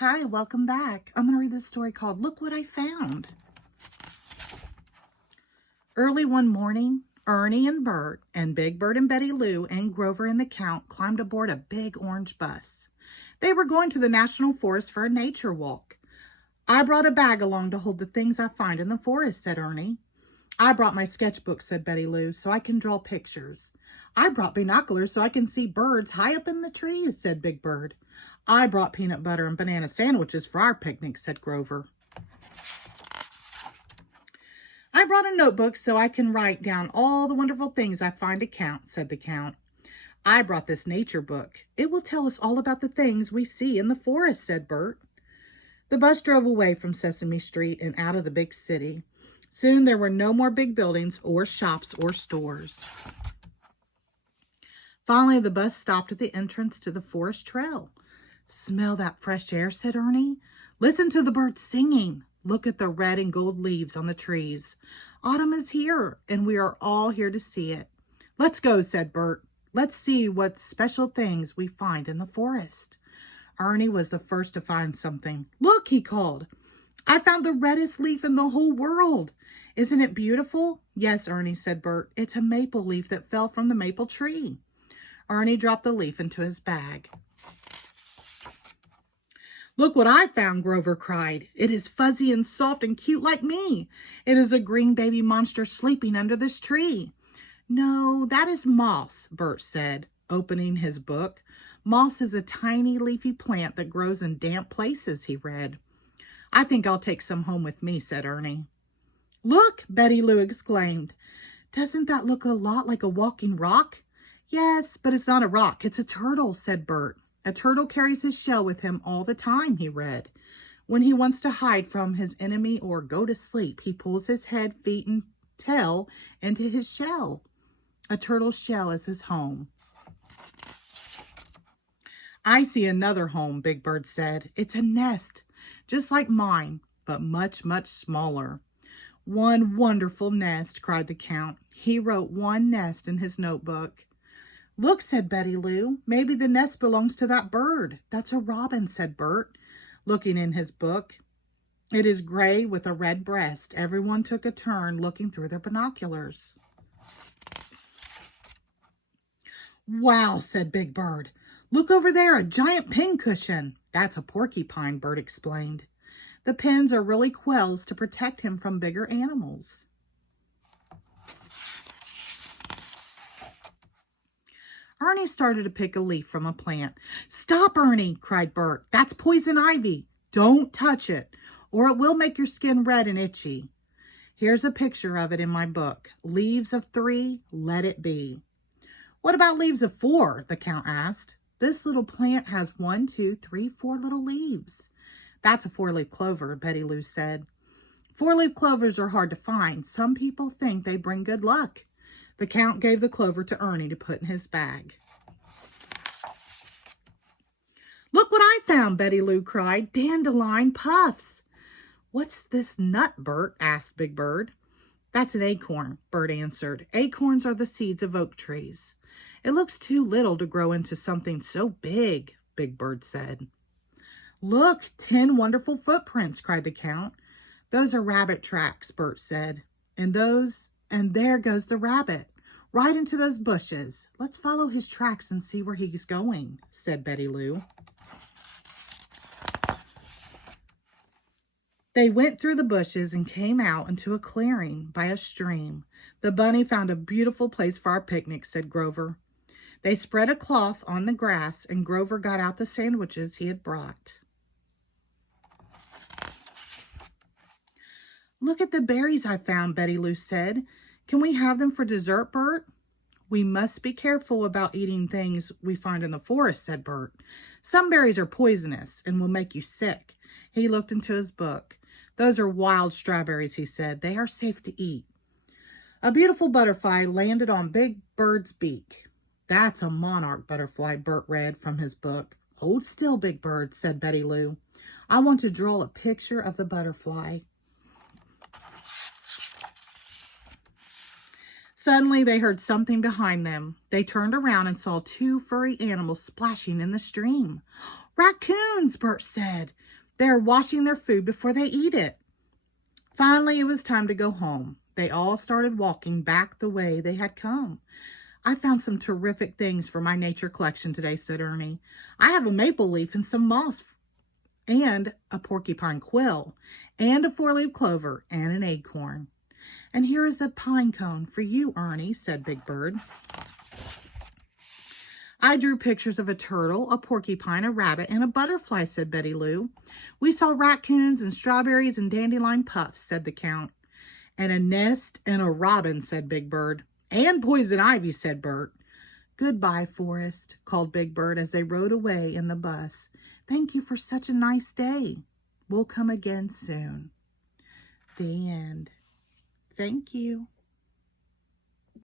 Hi, welcome back. I'm going to read this story called Look What I Found. Early one morning, Ernie and Bert and Big Bird and Betty Lou and Grover and the Count climbed aboard a big orange bus. They were going to the National Forest for a nature walk. I brought a bag along to hold the things I find in the forest, said Ernie. I brought my sketchbook, said Betty Lou, so I can draw pictures. I brought binoculars so I can see birds high up in the trees, said Big Bird. I brought peanut butter and banana sandwiches for our picnic, said Grover. I brought a notebook so I can write down all the wonderful things I find to count, said the Count. I brought this nature book. It will tell us all about the things we see in the forest, said Bert. The bus drove away from Sesame Street and out of the big city. Soon there were no more big buildings or shops or stores. Finally, the bus stopped at the entrance to the forest trail. Smell that fresh air, said Ernie. Listen to the birds singing. Look at the red and gold leaves on the trees. Autumn is here, and we are all here to see it. Let's go, said Bert. Let's see what special things we find in the forest. Ernie was the first to find something. Look, he called. I found the reddest leaf in the whole world. Isn't it beautiful? Yes, Ernie, said Bert. It's a maple leaf that fell from the maple tree. Ernie dropped the leaf into his bag. Look what I found, Grover cried. It is fuzzy and soft and cute like me. It is a green baby monster sleeping under this tree. No, that is moss, Bert said, opening his book. Moss is a tiny leafy plant that grows in damp places, he read. I think I'll take some home with me, said Ernie. Look, Betty Lou exclaimed. Doesn't that look a lot like a walking rock? Yes, but it's not a rock. It's a turtle, said Bert. A turtle carries his shell with him all the time, he read. When he wants to hide from his enemy or go to sleep, he pulls his head, feet, and tail into his shell. A turtle's shell is his home. I see another home, Big Bird said. It's a nest, just like mine, but much, much smaller. One wonderful nest, cried the Count. He wrote one nest in his notebook. Look, said Betty Lou, maybe the nest belongs to that bird. That's a robin, said Bert, looking in his book. It is gray with a red breast. Everyone took a turn looking through their binoculars. Wow, said Big Bird. Look over there, a giant pincushion. That's a porcupine, Bert explained. The pins are really quills to protect him from bigger animals. Ernie started to pick a leaf from a plant. Stop, Ernie, cried Bert. That's poison ivy. Don't touch it, or it will make your skin red and itchy. Here's a picture of it in my book. Leaves of 3, let it be. What about leaves of 4? The Count asked. This little plant has 1, 2, 3, 4 little leaves. That's a 4-leaf clover, Betty Lou said. 4-leaf clovers are hard to find. Some people think they bring good luck. The Count gave the clover to Ernie to put in his bag. Look what I found, Betty Lou cried. Dandelion puffs. What's this nut, Bert? Asked Big Bird. That's an acorn, Bert answered. Acorns are the seeds of oak trees. It looks too little to grow into something so big, Big Bird said. Look, 10 wonderful footprints, cried the Count. Those are rabbit tracks, Bert said. And there goes the rabbit, right into those bushes. Let's follow his tracks and see where he's going, said Betty Lou. They went through the bushes and came out into a clearing by a stream. The bunny found a beautiful place for our picnic, said Grover. They spread a cloth on the grass, and Grover got out the sandwiches he had brought. Look at the berries I found, Betty Lou said. Can we have them for dessert, Bert? We must be careful about eating things we find in the forest, said Bert. Some berries are poisonous and will make you sick. He looked into his book. Those are wild strawberries, he said. They are safe to eat. A beautiful butterfly landed on Big Bird's beak. That's a monarch butterfly, Bert read from his book. Hold still, Big Bird, said Betty Lou. I want to draw a picture of the butterfly. Suddenly, they heard something behind them. They turned around and saw 2 furry animals splashing in the stream. Raccoons, Bert said. They are washing their food before they eat it. Finally, it was time to go home. They all started walking back the way they had come. I found some terrific things for my nature collection today, said Ernie. I have a maple leaf and some moss and a porcupine quill and a four-leaf clover and an acorn. And here is a pine cone for you, Ernie, said Big Bird. I drew pictures of a turtle, a porcupine, a rabbit, and a butterfly, said Betty Lou. We saw raccoons and strawberries and dandelion puffs, said the Count. And a nest and a robin, said Big Bird. And poison ivy, said Bert. Goodbye, Forest, called Big Bird as they rode away in the bus. Thank you for such a nice day. We'll come again soon. The end. Thank you.